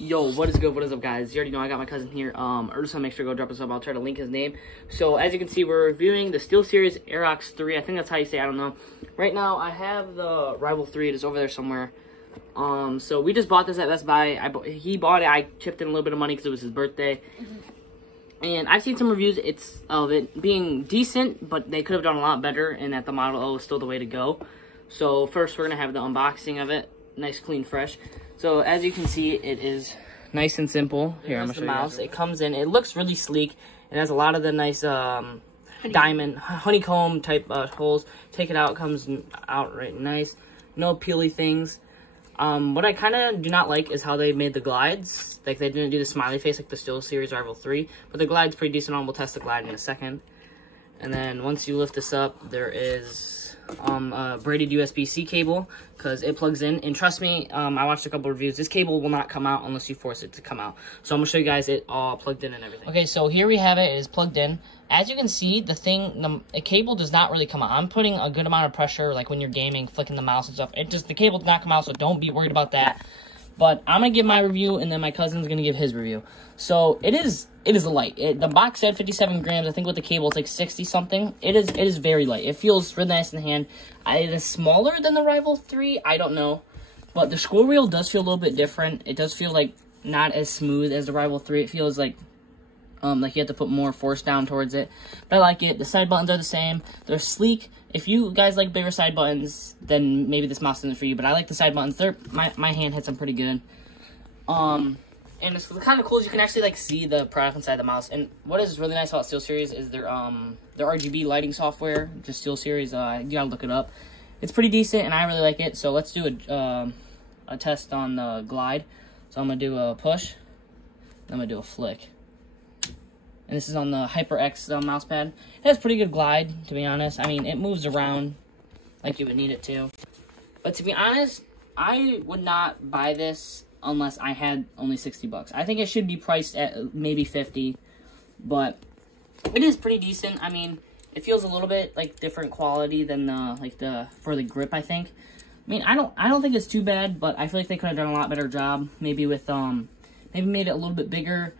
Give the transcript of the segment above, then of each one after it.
Yo, what is good? What is up, guys? You already know I got my cousin here. I just want to make sure to go drop us up. I'll try to link his name. So, as you can see, we're reviewing the SteelSeries Aerox 3. I think that's how you say it. I don't know. Right now, I have the Rival 3. It is over there somewhere. So we just bought this at Best Buy. He bought it. I chipped in a little bit of money because it was his birthday. And I've seen some reviews of it being decent, but they could have done a lot better, and that the Model O is still the way to go. So, first, we're going to have the unboxing of it. Nice, clean, fresh. So, as you can see, it is nice and simple. Here, I'm going to show you the mouse. It comes in. It looks really sleek. It has a lot of the nice diamond, honeycomb type holes. Take it out. It comes out right nice. No peely things. What I kind of do not like is how they made the glides. Like, they didn't do the smiley face like the SteelSeries Rival 3. But the glide's pretty decent on. We'll test the glide in a second. And then, once you lift this up, there is a braided USB-C cable, because it plugs in. And trust me, I watched a couple reviews. This cable will not come out unless you force it to come out. So I'm going to show you guys it all plugged in and everything. Okay, so here we have it. It is plugged in. As you can see, the cable does not really come out. I'm putting a good amount of pressure, like when you're gaming, flicking the mouse and stuff. The cable does not come out, so don't be worried about that. But I'm going to give my review, and then my cousin's going to give his review. So, it is light. The box said 57 grams. I think with the cable, it's like 60-something. It is very light. It feels really nice in the hand. It is smaller than the Rival 3. I don't know. But the scroll wheel does feel a little bit different. It does feel like not as smooth as the Rival 3. It feels like you have to put more force down towards it. But I like it. The side buttons are the same. They're sleek. If you guys like bigger side buttons, then maybe this mouse isn't for you. But I like the side buttons. My hand hits them pretty good. And it's kind of cool is you can actually like see the product inside the mouse. And what is really nice about SteelSeries is their RGB lighting software. Just SteelSeries. You gotta look it up. It's pretty decent, and I really like it. So let's do a test on the glide. So I'm gonna do a push. I'm gonna do a flick. And this is on the HyperX mouse pad. It has pretty good glide, to be honest. I mean, it moves around like you would need it to. But to be honest, I would not buy this unless I had only 60 bucks. I think it should be priced at maybe 50, but it is pretty decent. I mean, it feels a little bit like different quality than for the grip, I think. I mean, I don't think it's too bad, but I feel like they could have done a lot better job. Maybe with maybe made it a little bit bigger.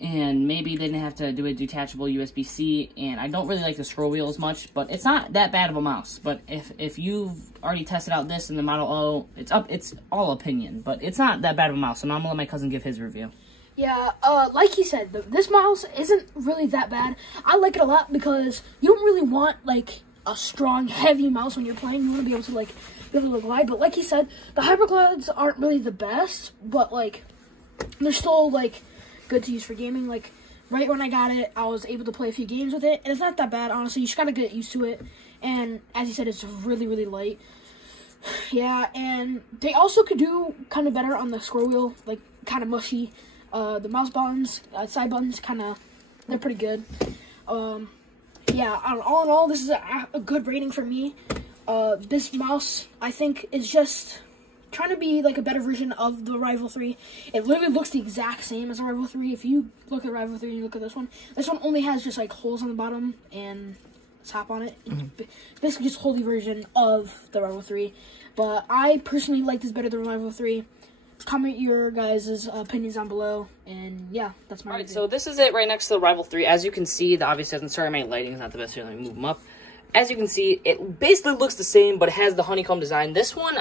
And maybe they didn't have to do a detachable USB-C, and I don't really like the scroll wheel as much, but it's not that bad of a mouse. But if you've already tested out this and the Model O, it's all opinion, but it's not that bad of a mouse. So now I'm gonna let my cousin give his review. Yeah, like he said, this mouse isn't really that bad. I like it a lot because you don't really want like a strong, heavy mouse when you're playing. You want to be able to glide. But like he said, the hyper glides aren't really the best, but like they're still like good to use for gaming. Like right when I got it, I was able to play a few games with it, and it's not that bad, honestly. You just gotta get used to it. And as he said, it's really, really light. Yeah, and they also could do kind of better on the scroll wheel, like kind of mushy. The mouse buttons, side buttons, they're pretty good. Yeah, all in all, this is a good rating for me. This mouse, I think, is just trying to be like a better version of the Rival 3. It literally looks the exact same as the Rival 3. If you look at Rival 3 and you look at this one only has just like holes on the bottom and top on it. It's basically just a holy version of the Rival 3. But I personally like this better than Rival 3. Comment your guys' opinions down below, and yeah, that's my review. So this is it right next to the Rival 3. As you can see, the obvious doesn't. Sorry, my lighting is not the best here. Let me move them up. As you can see, it basically looks the same, but it has the honeycomb design. This one,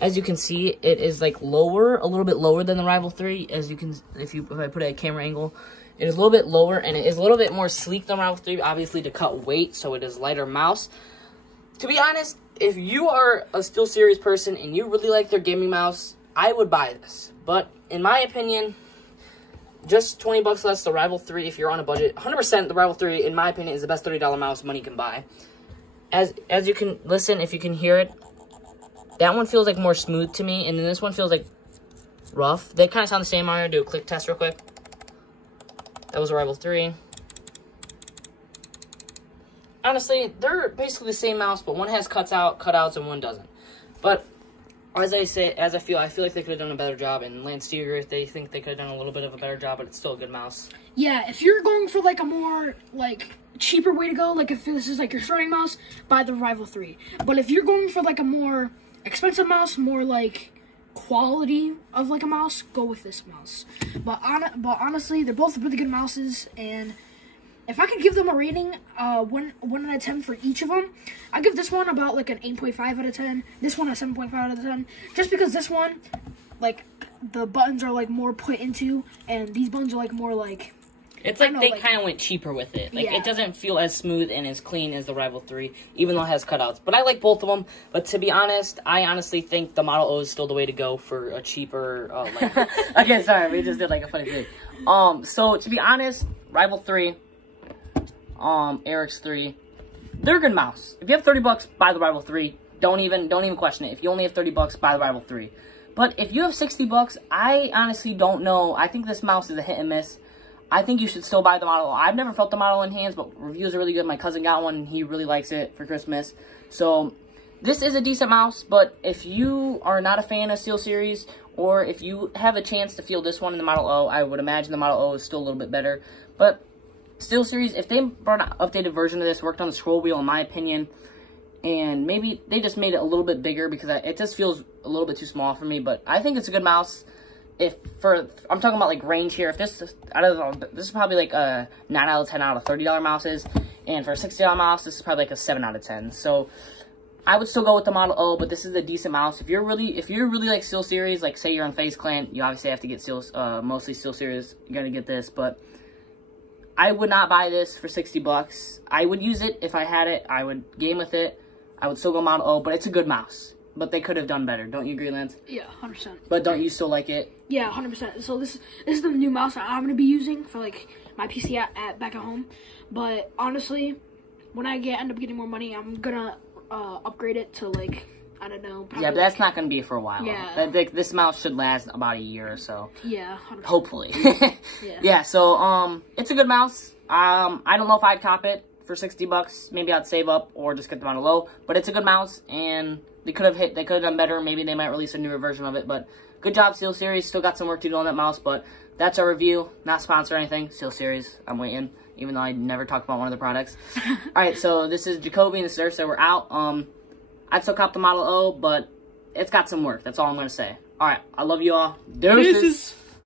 as you can see, it is like lower, a little bit lower than the Rival 3. As you can, if I put it at a camera angle, it is a little bit lower, and it is a little bit more sleek than Rival 3, obviously to cut weight, so it is lighter mouse. To be honest, if you are a SteelSeries person and you really like their gaming mouse, I would buy this. But in my opinion, just 20 bucks less the Rival 3 if you're on a budget. 100% the Rival 3, in my opinion, is the best $30 mouse money can buy. As you can listen, if you can hear it, that one feels like more smooth to me, and then this one feels like rough. They kind of sound the same. I'm going to do a click test real quick. That was a Rival 3. Honestly, they're basically the same mouse, but one has cutouts, and one doesn't. But as I feel like they could have done a better job, and Lance Steger, they think they could have done a little bit of a better job, but it's still a good mouse. Yeah, if you're going for like a more like cheaper way to go, like if this is like your starting mouse, buy the Rival 3. But if you're going for like a more expensive mouse, more like quality of like a mouse, go with this mouse. But honestly, they're both really good mouses, and if I could give them a rating, 1 out of 10 for each of them, I give this one about like an 8.5 out of 10. This one a 7.5 out of 10, just because this one, like, the buttons are like more put into, and these buttons are like more like. It's like they kind of went cheaper with it. Like, it doesn't feel as smooth and as clean as the Rival 3, even though it has cutouts. But I like both of them. But to be honest, I honestly think the Model O is still the way to go for a cheaper, Okay, sorry, we just did, like, a funny thing. So, to be honest, Rival 3, Aerox 3, they're a good mouse. If you have $30, buy the Rival 3. Don't even question it. If you only have $30, buy the Rival 3. But if you have $60, I honestly don't know. I think this mouse is a hit and miss. I think you should still buy the Model. I've never felt the Model in hands, but reviews are really good. My cousin got one, and he really likes it for Christmas. So, this is a decent mouse, but if you are not a fan of SteelSeries, or if you have a chance to feel this one in the Model O, I would imagine the Model O is still a little bit better. But SteelSeries, if they brought an updated version of this, worked on the scroll wheel, in my opinion, and maybe they just made it a little bit bigger, because it just feels a little bit too small for me, but I think it's a good mouse. I'm talking about like range here. If this is probably like a 9 out of 10 out of $30 mouses, and for a $60 mouse, this is probably like a 7 out of 10. So I would still go with the Model O, but this is a decent mouse. If you're really like SteelSeries, like say you're on FaZe Clan, you obviously have to get mostly SteelSeries. You're gonna get this, but I would not buy this for $60. I would use it if I had it. I would game with it. I would still go Model O, but it's a good mouse. But they could have done better. Don't you agree, Lance? Yeah, 100%. But don't you still like it? Yeah, 100%. So this is the new mouse that I'm going to be using for, like, my PC back at home. But, honestly, when I end up getting more money, I'm going to upgrade it to, like, I don't know. Yeah, but that's not going to be for a while. Yeah. This mouse should last about a year or so. Yeah, 100%. Hopefully. Yeah. Yeah, so, it's a good mouse. I don't know if I'd cop it for $60. Maybe I'd save up or just get the Model O. But it's a good mouse, and they could have done better. Maybe they might release a newer version of it, but good job, SteelSeries. Still got some work to do on that mouse, but that's our review. Not sponsored or anything. SteelSeries, I'm waiting, even though I never talked about one of the products. Alright, so this is Jacoby and this is Ursa. We're out. I'd still cop the Model O, but it's got some work. That's all I'm going to say. Alright, I love you all. Deuces.